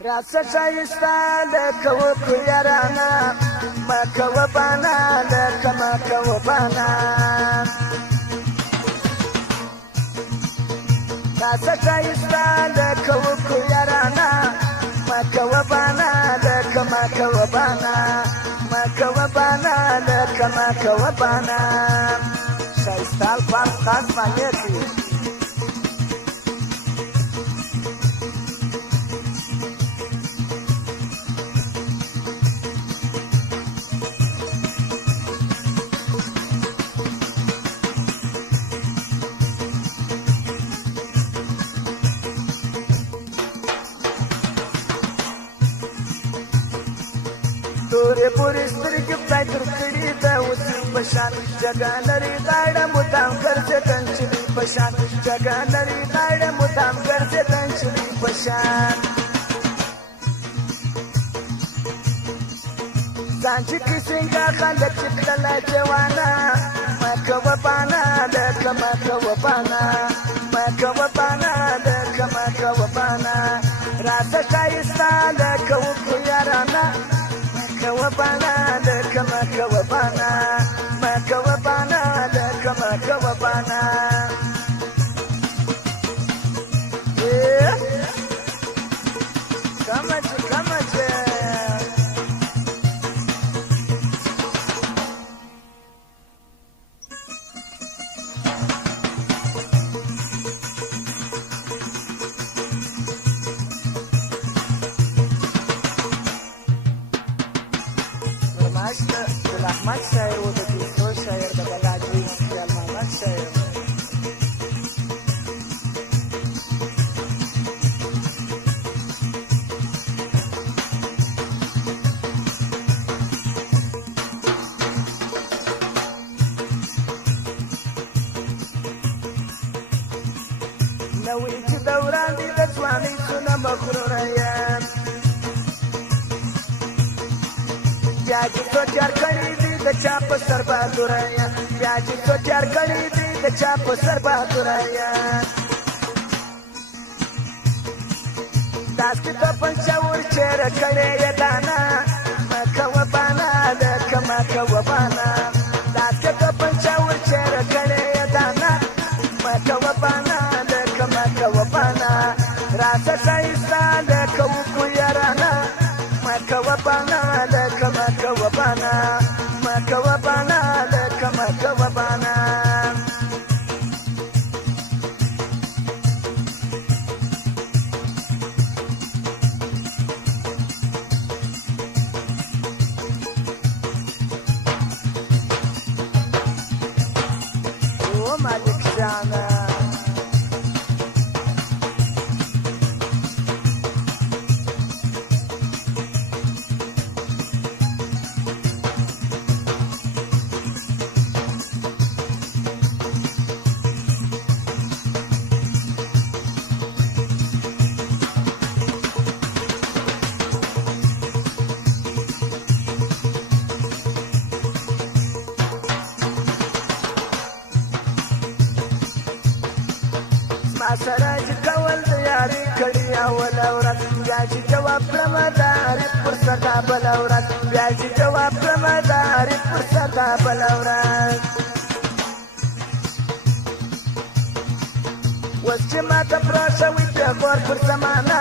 راسه شایسته لکه وکړو یارانه مه کوه بانه لکه مه کوه بانه راسه شایسته لکه وکړو یارانه مه کوه بانه لکه مه کوه بانه مه کوه بانه لکه مه کوه بانه شایسته الفاظ خاص باندې کوي تورې پورې سترګې خدای در کړي د اوسې په شان جګه لري غاړه مدام ګرځېده نجلۍ په شان جګه لري غاړه مدام ګرځېده نجلۍ په شان ځان چې کې څنګه خلک چې تللی جوانه مه کوه بانه لکه مه کوه بانه مه کوه بانه لکه مه کوه بانه راته ښایسته لکه وکړو یارانه کوه بانه لکه مه کوه بانه مه کوه بانه لکه مه کوه بانه کمه چې کمه چې ګل احمد شاعر و د کیسو شاعر د بلاجوی خیال محمد شاعر نوې چې دوران دي د ځوانۍ څونه مغروره یم بیا چې څو تیار کړي دي د چا په سر بهادوره یم بیا چې څو تیار کړي دي د چا په سر بهادوره یم داسې ته پنچور چیرې کړې یې دانه مه کوه بانه لکه مه کوه بانه داسې ته پنچور چیرې کړې یې دانه مه کوه بانه لکه مه کوه بانه راته ښایسته لکه وکړو یارانه مه کوه بانه لکه مه کوه بانه مه کوه بانه لکه مه کوه بانه او مالک جانه ما سره چې کول د یاري کړي اوله ورځ بیا چې جواب کړمه د عارف پر ستا بله ورځ بیا چې جواب کړمه د عارف پر ستا بله ورځ اوس چې ماته پوره شوي پېغور پر زمانه